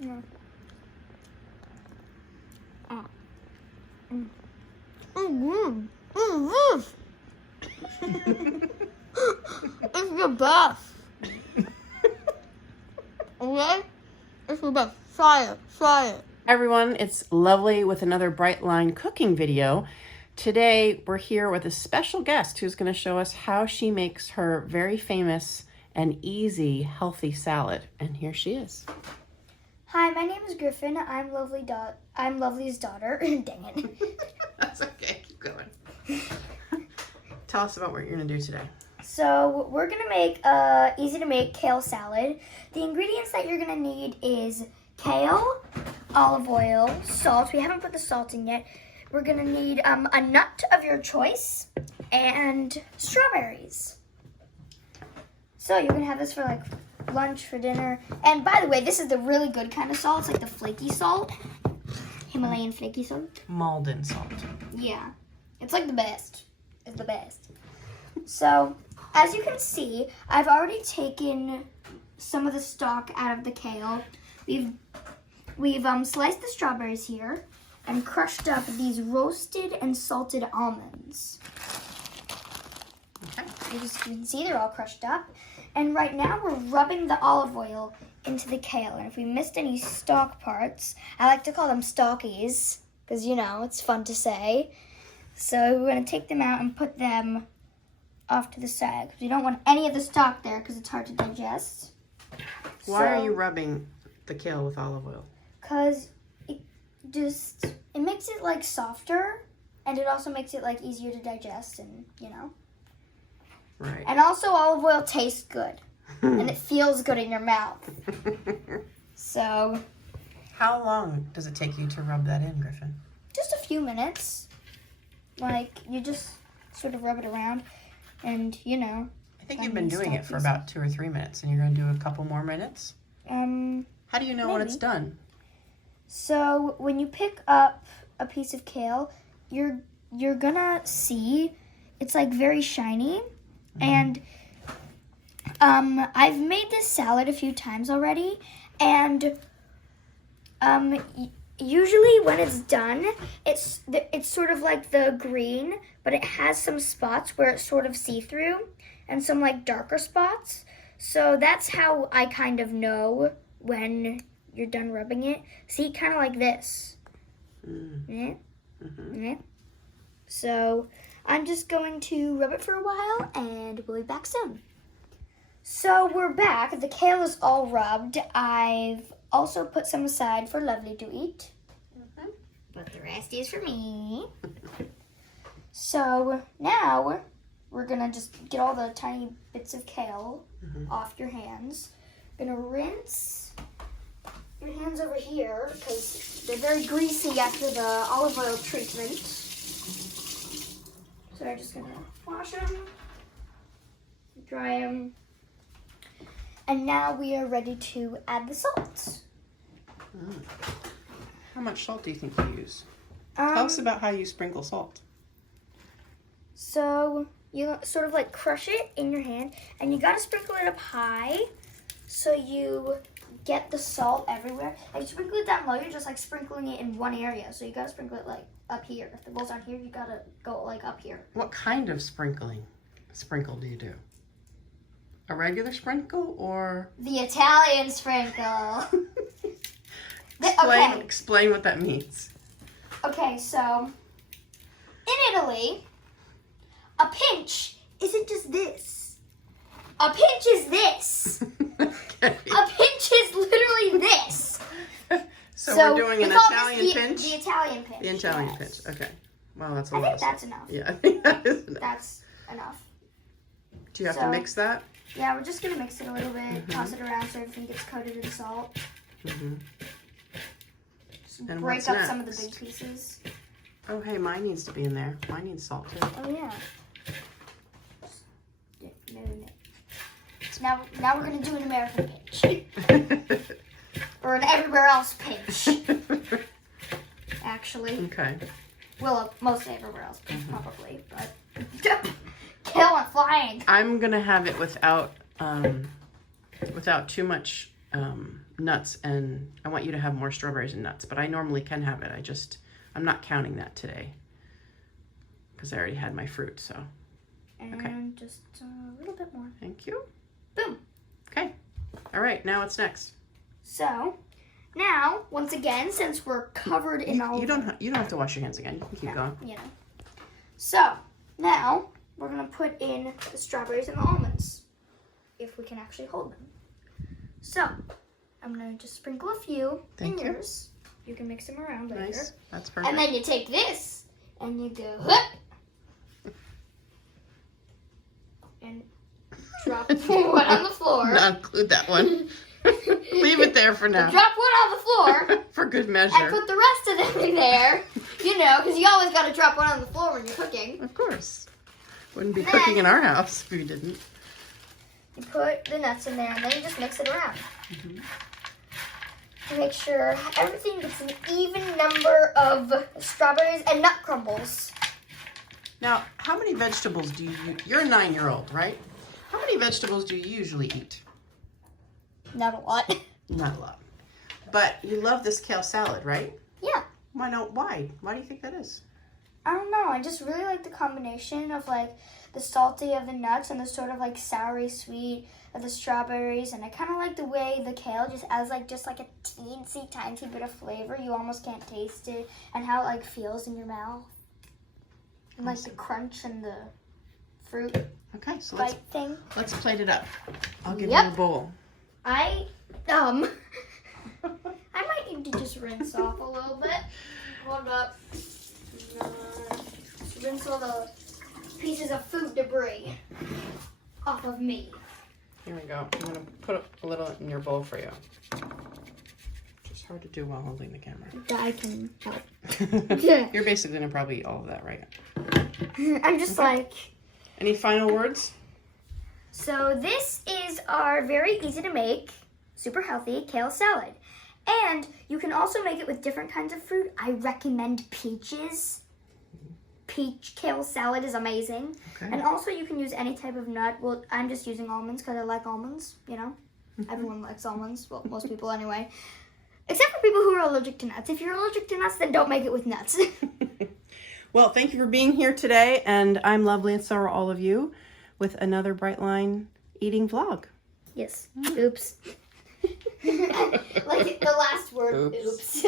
Yeah. Mm-hmm. Mm-hmm. It's the best. Okay? It's the best. Try it. Try it. Everyone, it's Lovely with another Bright Line cooking video. Today we're here with a special guest who's going to show us how she makes her very famous and easy healthy salad. And here she is. Hi, my name is Gryffin. I'm Lovely's daughter. Dang it. That's okay. Keep going. Tell us about what you're going to do today. So we're going to make easy to make kale salad. The ingredients that you're going to need is kale, olive oil, salt. We haven't put the salt in yet. We're going to need a nut of your choice and strawberries. So you're going to have this for like lunch, for dinner. And by the way, this is the really good kind of salt. It's like the flaky salt. Himalayan flaky salt. Malden salt. Yeah. It's like the best. It's the best. So, as you can see, I've already taken some of the stalk out of the kale. We've sliced the strawberries here and crushed up these roasted and salted almonds. Okay. As you can see, they're all crushed up. And right now we're rubbing the olive oil into the kale. And if we missed any stalk parts, I like to call them stalkies because, you know, it's fun to say. So we're going to take them out and put them off to the side because we don't want any of the stalk there because it's hard to digest. Why are you rubbing the kale with olive oil? Because it makes it like softer, and it also makes it like easier to digest, and you know. Right. And also olive oil tastes good, and it feels good in your mouth. So. How long does it take you to rub that in, Gryffin? Just a few minutes. Like you just sort of rub it around, and you know. I think you've been doing it for about 2 or 3 minutes, and you're going to do a couple more minutes? How do you know when it's done? So when you pick up a piece of kale, you're gonna see it's like very shiny. And I've made this salad a few times already, and usually when it's done, it's sort of like the green, but it has some spots where it's sort of see-through and some like darker spots. So that's how I kind of know when you're done rubbing it. See, kind of like this. Yeah. Yeah. So I'm just going to rub it for a while and we'll be back soon. So we're back. The kale is all rubbed. I've also put some aside for Lovely to eat. But the rest is for me. So now we're going to just get all the tiny bits of kale off your hands. Gonna rinse your hands over here because they're very greasy after the olive oil treatment. So I'm just gonna wash them, dry them, and now we are ready to add the salt. How much salt do you think you use? Tell us about how you sprinkle salt. So you sort of like crush it in your hand, and you gotta sprinkle it up high so you get the salt everywhere. Like you sprinkle it down low, you're just like sprinkling it in one area. So you gotta sprinkle it like up here. If the bowl's down here, you gotta go like up here. What kind of sprinkle do you do? A regular sprinkle or? The Italian sprinkle. Explain what that means. Okay, so in Italy, a pinch isn't just this. A pinch is this. Okay. A pinch is literally this. So we're doing an Italian pinch? The Italian pinch. The Italian pinch. Okay. Wow, that's a lot. I think that's enough. Yeah, I think that is enough. That's enough. Do you have to mix that? Yeah, we're just going to mix it a little bit, toss it around so everything gets coated in salt. And break up some of the big pieces. Oh, hey, mine needs to be in there. Mine needs salt, too. Oh, yeah. Now we're going to do an American pinch. Or an everywhere else pinch. Actually. Okay. Well, mostly everywhere else pinch, probably. But Kale went flying. I'm going to have it without too much nuts, and I want you to have more strawberries and nuts, but I normally can have it. I'm not counting that today because I already had my fruit, so. And okay. just a little bit more. Thank you. Boom. Okay. All right, now what's next? So, now, once again, since we're covered in all... You don't have to wash your hands again. You can keep going. You know. So, now, we're going to put in the strawberries and the almonds, if we can actually hold them. So, I'm going to just sprinkle a few in yours. You can mix them around later. Nice. That's perfect. And then you take this, and you go, hup, and drop one on the floor. Not include that one. Leave it there for now. Drop one on the floor. For good measure. And put the rest of them in there. You know, because you always got to drop one on the floor when you're cooking. Of course. Wouldn't be cooking in our house if we didn't. You put the nuts in there, and then you just mix it around. To make sure everything gets an even number of strawberries and nut crumbles. Now, how many vegetables do you use? You're a 9-year-old, right? How many vegetables do you usually eat? Not a lot. Not a lot. But you love this kale salad, right? Yeah. Why? Why do you think that is? I don't know. I just really like the combination of like the salty of the nuts and the sort of like soury sweet of the strawberries, and I kind of like the way the kale just adds like a teensy tiny bit of flavor. You almost can't taste it, and how it like feels in your mouth, and like the crunch and the fruit Okay, so bite thing. let's plate it up. I'll give Yep. you a bowl. I might need to just rinse off a little bit. Hold up. Just rinse all the pieces of food debris off of me. Here we go. I'm gonna put a little in your bowl for you. It's hard to do while holding the camera. I can help. You're basically gonna probably eat all of that, right? I'm just like... Any final words? So this is our very easy to make, super healthy kale salad. And you can also make it with different kinds of fruit. I recommend peaches. Peach kale salad is amazing. Okay. And also you can use any type of nut. Well, I'm just using almonds because I like almonds, you know. Everyone likes almonds. Well, most people anyway. Except for people who are allergic to nuts. If you're allergic to nuts, then don't make it with nuts. Well, thank you for being here today, and I'm lovely, and so are all of you, with another Brightline eating vlog. Yes. Oops. Like the last word, Oops. oops.